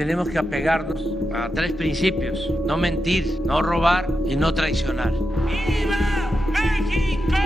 tenemos que apegarnos a 3 principios: no mentir, no robar y no traicionar. ¡Viva México!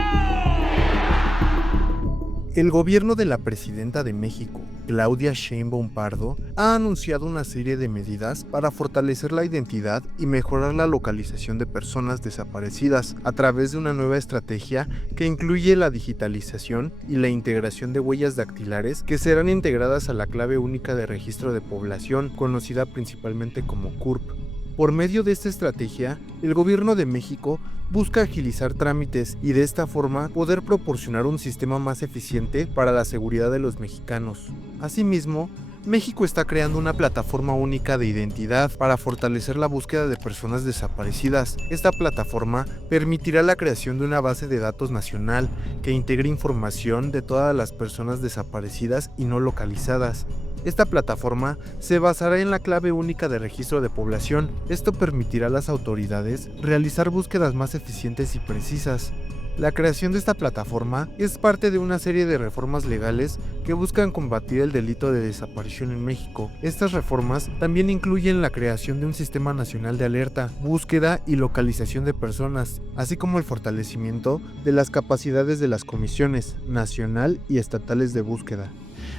El gobierno de la presidenta de México, Claudia Sheinbaum Pardo, ha anunciado una serie de medidas para fortalecer la identidad y mejorar la localización de personas desaparecidas a través de una nueva estrategia que incluye la digitalización y la integración de huellas dactilares que serán integradas a la clave única de registro de población, conocida principalmente como CURP. Por medio de esta estrategia, el gobierno de México busca agilizar trámites y de esta forma poder proporcionar un sistema más eficiente para la seguridad de los mexicanos. Asimismo, México está creando una plataforma única de identidad para fortalecer la búsqueda de personas desaparecidas. Esta plataforma permitirá la creación de una base de datos nacional que integre información de todas las personas desaparecidas y no localizadas. Esta plataforma se basará en la clave única de registro de población. Esto permitirá a las autoridades realizar búsquedas más eficientes y precisas. La creación de esta plataforma es parte de una serie de reformas legales que buscan combatir el delito de desaparición en México. Estas reformas también incluyen la creación de un sistema nacional de alerta, búsqueda y localización de personas, así como el fortalecimiento de las capacidades de las comisiones nacional y estatales de búsqueda.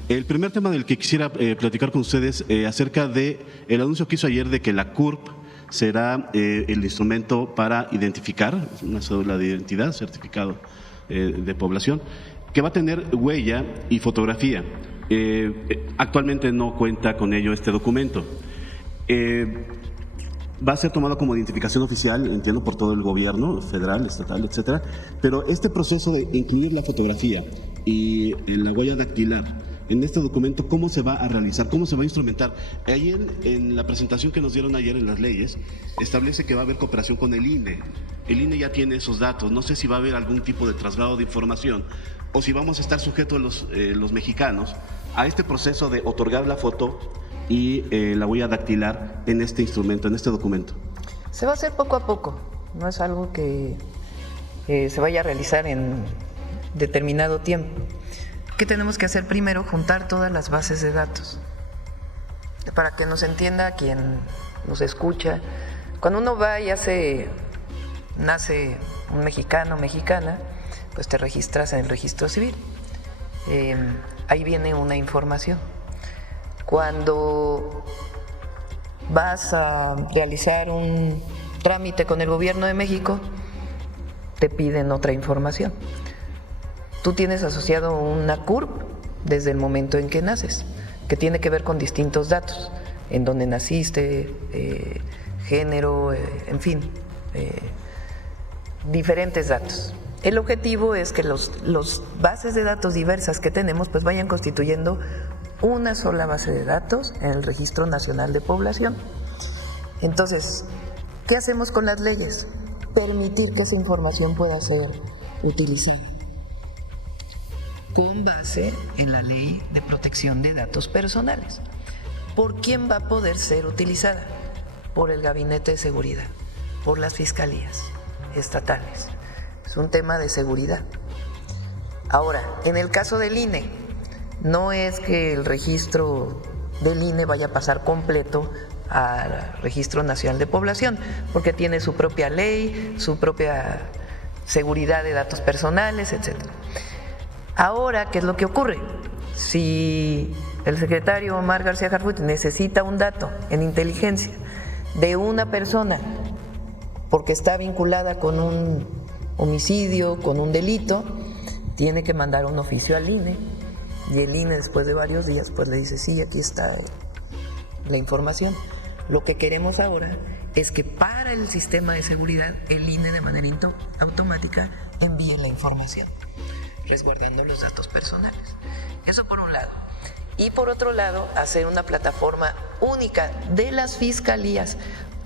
El primer tema del que quisiera platicar con ustedes acerca de el anuncio que hizo ayer de que la CURP será el instrumento para identificar, una cédula de identidad, certificado de población, que va a tener huella y fotografía. Actualmente no cuenta con ello este documento. Va a ser tomado como identificación oficial, entiendo, por todo el gobierno, federal, estatal, etcétera, pero este proceso de incluir la fotografía y la huella dactilar en este documento, ¿cómo se va a realizar? ¿Cómo se va a instrumentar? Ahí en la presentación que nos dieron ayer en las leyes, establece que va a haber cooperación con el INE. El INE ya tiene esos datos. No sé si va a haber algún tipo de traslado de información o si vamos a estar sujetos los mexicanos a este proceso de otorgar la foto y la huella dactilar en este instrumento, en este documento. Se va a hacer poco a poco. No es algo que se vaya a realizar en determinado tiempo. ¿Qué tenemos que hacer primero? Juntar todas las bases de datos. Para que nos entienda quien nos escucha, cuando uno va y nace un mexicano o mexicana, pues te registras en el registro civil. Ahí viene una información. Cuando vas a realizar un trámite con el gobierno de México, te piden otra información. Tú tienes asociado una CURP desde el momento en que naces, que tiene que ver con distintos datos, en dónde naciste, género, en fin, diferentes datos. El objetivo es que los bases de datos diversas que tenemos pues vayan constituyendo una sola base de datos en el Registro Nacional de Población. Entonces, ¿qué hacemos con las leyes? Permitir que esa información pueda ser utilizada con base en la Ley de Protección de Datos Personales. ¿Por quién va a poder ser utilizada? Por el Gabinete de Seguridad, por las fiscalías estatales. Es un tema de seguridad. Ahora, en el caso del INE, no es que el registro del INE vaya a pasar completo al Registro Nacional de Población, porque tiene su propia ley, su propia seguridad de datos personales, etcétera. Ahora, ¿qué es lo que ocurre? Si el secretario Omar García Harfuch necesita un dato en inteligencia de una persona porque está vinculada con un homicidio, con un delito, tiene que mandar un oficio al INE y el INE después de varios días pues le dice, sí, aquí está la información. Lo que queremos ahora es que para el sistema de seguridad el INE de manera automática envíe la información, resguardando los datos personales. Eso por un lado. Y por otro lado, hacer una plataforma única de las fiscalías,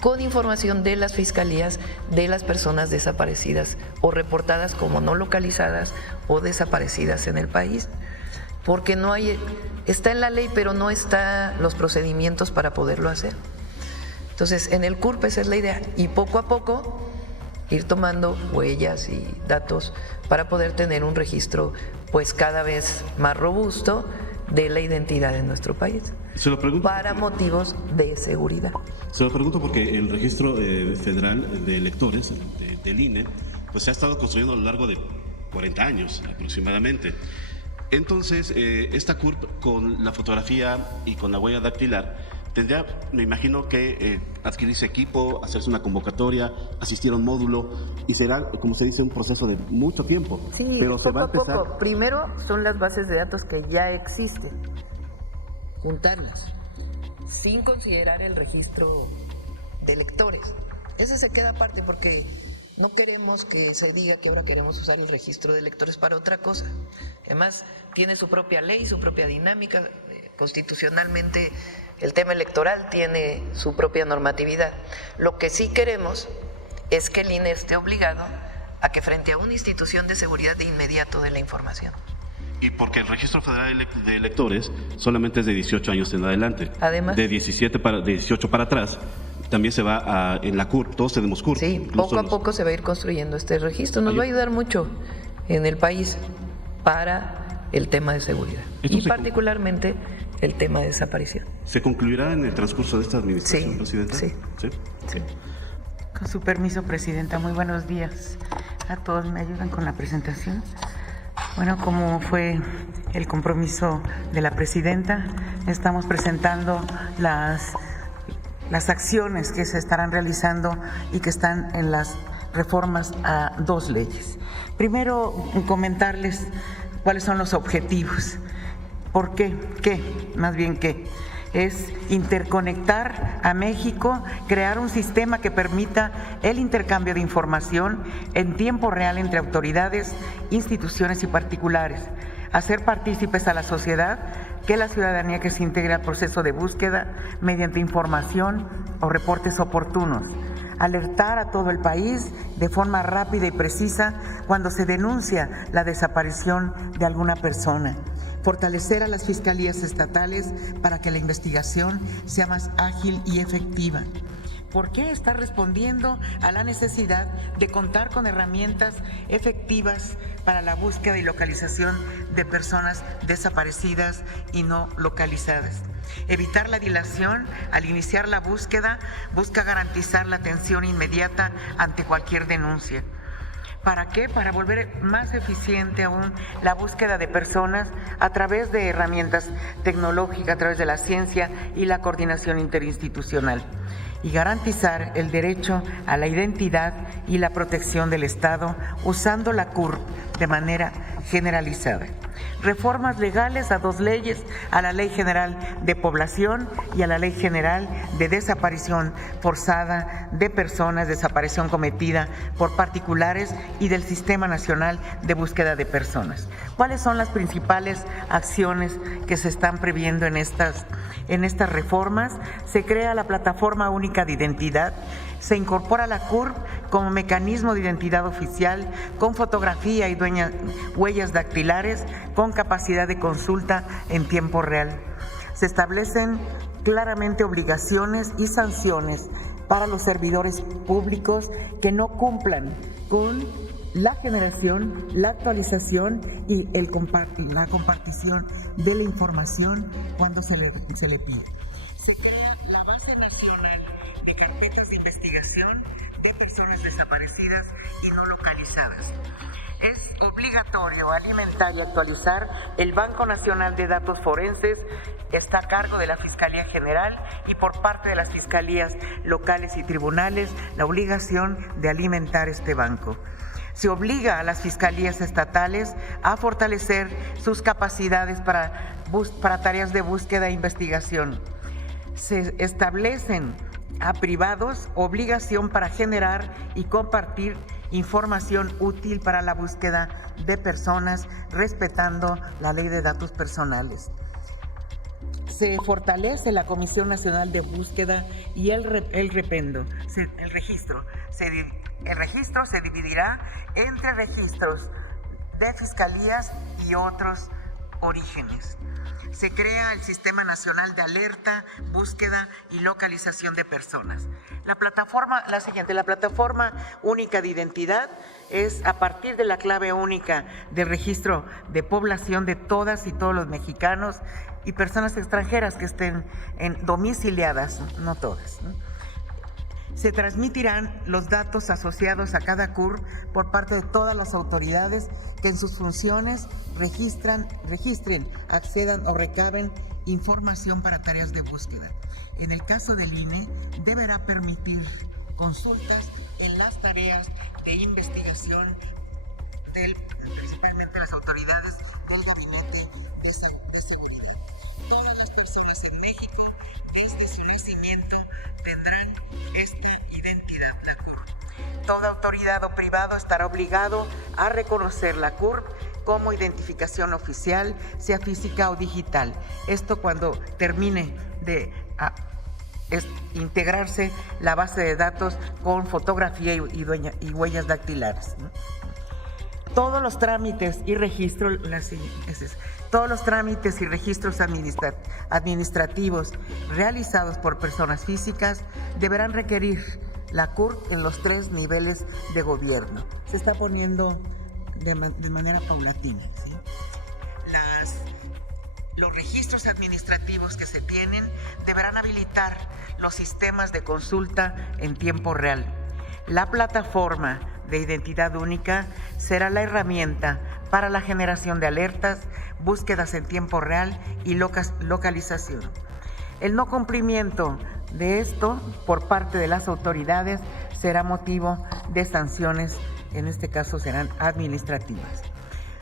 con información de las fiscalías de las personas desaparecidas o reportadas como no localizadas o desaparecidas en el país. Porque no hay, está en la ley, pero no están los procedimientos para poderlo hacer. Entonces, en el CURP esa es la idea. Y poco a poco ir tomando huellas y datos para poder tener un registro pues cada vez más robusto de la identidad de nuestro país. Se lo pregunto para motivos de seguridad. Se lo pregunto porque el registro federal de electores del INE pues se ha estado construyendo a lo largo de 40 años aproximadamente. Entonces, esta CURP con la fotografía y con la huella dactilar tendría, me imagino, que adquirirse equipo, hacerse una convocatoria, asistir a un módulo y será, como se dice, un proceso de mucho tiempo. Sí, pero poco se va a a empezar. poco. Primero son las bases de datos que ya existen, juntarlas, sin considerar el registro de electores. Ese se queda aparte porque no queremos que se diga que ahora queremos usar el registro de electores para otra cosa. Además, tiene su propia ley, su propia dinámica. Constitucionalmente, el tema electoral tiene su propia normatividad. Lo que sí queremos es que el INE esté obligado a que frente a una institución de seguridad de inmediato dé la información. Y porque el registro federal de electores solamente es de 18 años en adelante. Además, de 18 para atrás, también se va en la CURP, todos tenemos CURP. Sí, poco a poco se va a ir construyendo este registro. Nos va a ayudar mucho en el país para el tema de seguridad. Entonces, y particularmente el tema de desaparición. ¿Se concluirá en el transcurso de esta administración, Presidenta? Sí. Con su permiso, Presidenta, muy buenos días a todos. ¿Me ayudan con la presentación? Bueno, como fue el compromiso de la Presidenta, estamos presentando las acciones que se estarán realizando y que están en las reformas a 2 leyes. Primero, comentarles cuáles son los objetivos. ¿Por qué? Más bien, ¿qué? Es interconectar a México, crear un sistema que permita el intercambio de información en tiempo real entre autoridades, instituciones y particulares, hacer partícipes a la sociedad, que la ciudadanía que se integre al proceso de búsqueda mediante información o reportes oportunos, alertar a todo el país de forma rápida y precisa cuando se denuncia la desaparición de alguna persona, fortalecer a las fiscalías estatales para que la investigación sea más ágil y efectiva. ¿Por qué? Está respondiendo a la necesidad de contar con herramientas efectivas para la búsqueda y localización de personas desaparecidas y no localizadas. Evitar la dilación al iniciar la búsqueda busca garantizar la atención inmediata ante cualquier denuncia. ¿Para qué? Para volver más eficiente aún la búsqueda de personas a través de herramientas tecnológicas, a través de la ciencia y la coordinación interinstitucional, y garantizar el derecho a la identidad y la protección del Estado usando la CURP de manera generalizada. Reformas legales a 2 leyes, a la Ley General de Población y a la Ley General de Desaparición Forzada de Personas, desaparición cometida por particulares y del Sistema Nacional de Búsqueda de Personas. ¿Cuáles son las principales acciones que se están previendo en estas reformas? Se crea la Plataforma Única de Identidad, se incorpora la CURP como mecanismo de identidad oficial con fotografía y huellas dactilares con capacidad de consulta en tiempo real. Se establecen claramente obligaciones y sanciones para los servidores públicos que no cumplan con la generación, la actualización y la compartición de la información cuando se le pide. Se crea la Base Nacional de Carpetas de Investigación de Personas Desaparecidas y No Localizadas. Es obligatorio alimentar y actualizar el Banco Nacional de Datos Forenses. Está a cargo de la Fiscalía General y por parte de las fiscalías locales y tribunales la obligación de alimentar este banco. Se obliga a las fiscalías estatales a fortalecer sus capacidades para tareas de búsqueda e investigación. Se establecen a privados obligación para generar y compartir información útil para la búsqueda de personas, respetando la Ley de Datos Personales. Se fortalece la Comisión Nacional de Búsqueda y el registro. El registro se dividirá entre registros de fiscalías y otros orígenes. Se crea el Sistema Nacional de Alerta, Búsqueda y Localización de Personas. La plataforma única de identidad es a partir de la clave única del registro de población de todas y todos los mexicanos, y personas extranjeras que estén domiciliadas, no todas, ¿no? Se transmitirán los datos asociados a cada CURP por parte de todas las autoridades que en sus funciones registren, accedan o recaben información para tareas de búsqueda. En el caso del INE, deberá permitir consultas en las tareas de investigación principalmente las autoridades del Gabinete de Seguridad. Todas las personas en México, desde su nacimiento, tendrán esta identidad, la CURP. Toda autoridad o privado estará obligado a reconocer la CURP como identificación oficial, sea física o digital. Esto cuando termine de integrarse la base de datos con fotografía y huellas dactilares, ¿no? Todos los trámites y registros, administrativos realizados por personas físicas deberán requerir la CURP en los 3 niveles de gobierno. Se está poniendo de manera paulatina, ¿sí? Los registros administrativos que se tienen deberán habilitar los sistemas de consulta en tiempo real. La plataforma de identidad única será la herramienta para la generación de alertas, búsquedas en tiempo real y localización. El no cumplimiento de esto por parte de las autoridades será motivo de sanciones, en este caso serán administrativas.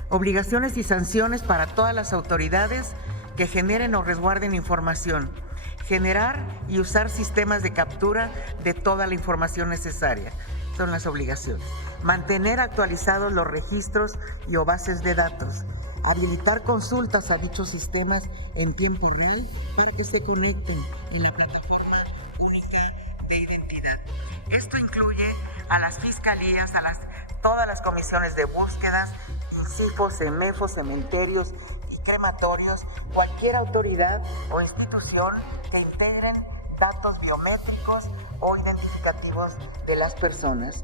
Obligaciones y sanciones para todas las autoridades que generen o resguarden información. Generar y usar sistemas de captura de toda la información necesaria. Son las obligaciones. Mantener actualizados los registros y o bases de datos. Habilitar consultas a dichos sistemas en tiempo real para que se conecten en la plataforma única de identidad. Esto incluye a las fiscalías, todas las comisiones de búsquedas, INCIFOS, CEMEFOS, cementerios y crematorios, cualquier autoridad o institución que integren datos biométricos o identificativos de las personas.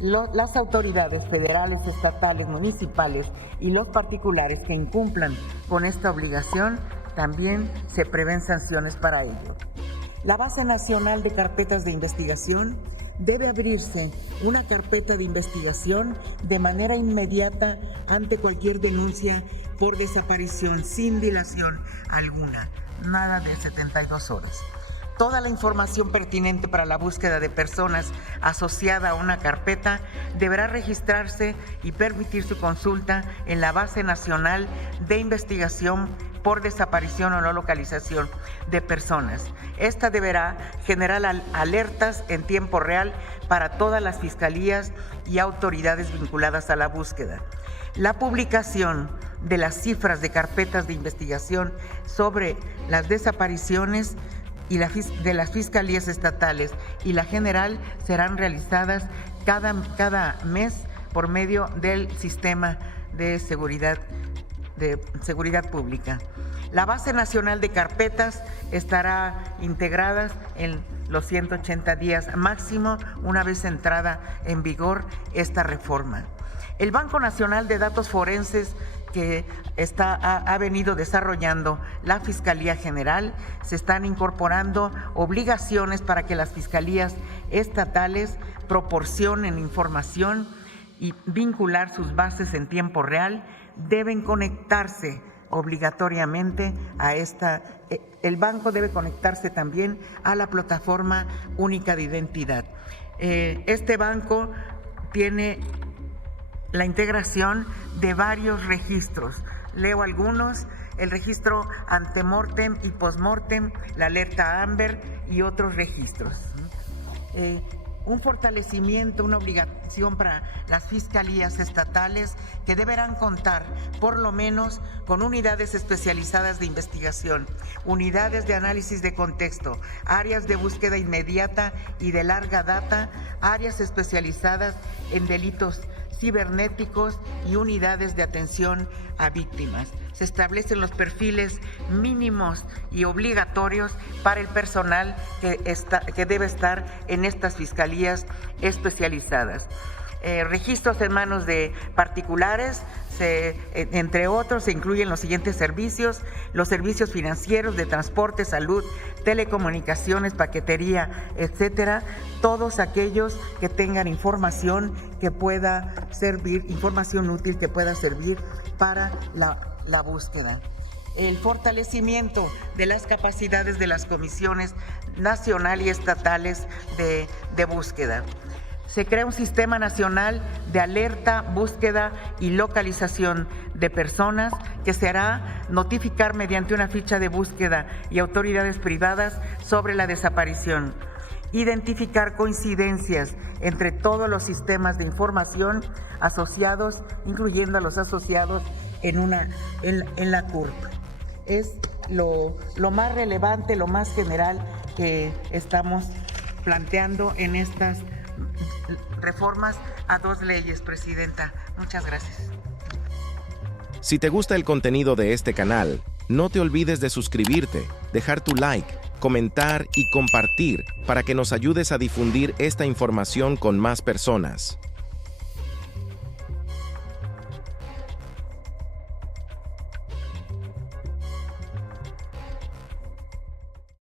Las autoridades federales, estatales, municipales y los particulares que incumplan con esta obligación, también se prevén sanciones para ello. La Base Nacional de Carpetas de Investigación debe abrirse una carpeta de investigación de manera inmediata ante cualquier denuncia por desaparición sin dilación alguna, nada de 72 horas. Toda la información pertinente para la búsqueda de personas asociada a una carpeta deberá registrarse y permitir su consulta en la Base Nacional de Investigación por desaparición o no localización de personas. Esta deberá generar alertas en tiempo real para todas las fiscalías y autoridades vinculadas a la búsqueda. La publicación de las cifras de carpetas de investigación sobre las desapariciones y de las fiscalías estatales y la general serán realizadas cada mes por medio del sistema de seguridad pública. La Base Nacional de Carpetas estará integrada en los 180 días máximo una vez entrada en vigor esta reforma. El Banco Nacional de Datos Forenses que ha venido desarrollando la Fiscalía General, se están incorporando obligaciones para que las fiscalías estatales proporcionen información y vincular sus bases en tiempo real. Deben conectarse obligatoriamente a el banco debe conectarse también a la plataforma única de identidad. Este banco tiene la integración de varios registros. Leo algunos: el registro antemortem y postmortem, la alerta AMBER y otros registros. Un fortalecimiento, una obligación para las fiscalías estatales que deberán contar por lo menos con unidades especializadas de investigación, unidades de análisis de contexto, áreas de búsqueda inmediata y de larga data, áreas especializadas en delitos cibernéticos y unidades de atención a víctimas. Se establecen los perfiles mínimos y obligatorios para el personal que debe estar en estas fiscalías especializadas. registros en manos de particulares, entre otros se incluyen los siguientes servicios: los servicios financieros, de transporte, salud, telecomunicaciones, paquetería, etcétera, todos aquellos que tengan información que pueda servir, información útil que pueda servir para la búsqueda. El fortalecimiento de las capacidades de las comisiones nacional y estatales de búsqueda. Se crea un sistema nacional de alerta, búsqueda y localización de personas que se hará notificar mediante una ficha de búsqueda y autoridades privadas sobre la desaparición. Identificar coincidencias entre todos los sistemas de información asociados, incluyendo a los asociados en la CURP. Es lo más relevante, lo más general que estamos planteando en estas reformas a 2 leyes, Presidenta. Muchas gracias. Si te gusta el contenido de este canal, no te olvides de suscribirte, dejar tu like, comentar y compartir para que nos ayudes a difundir esta información con más personas.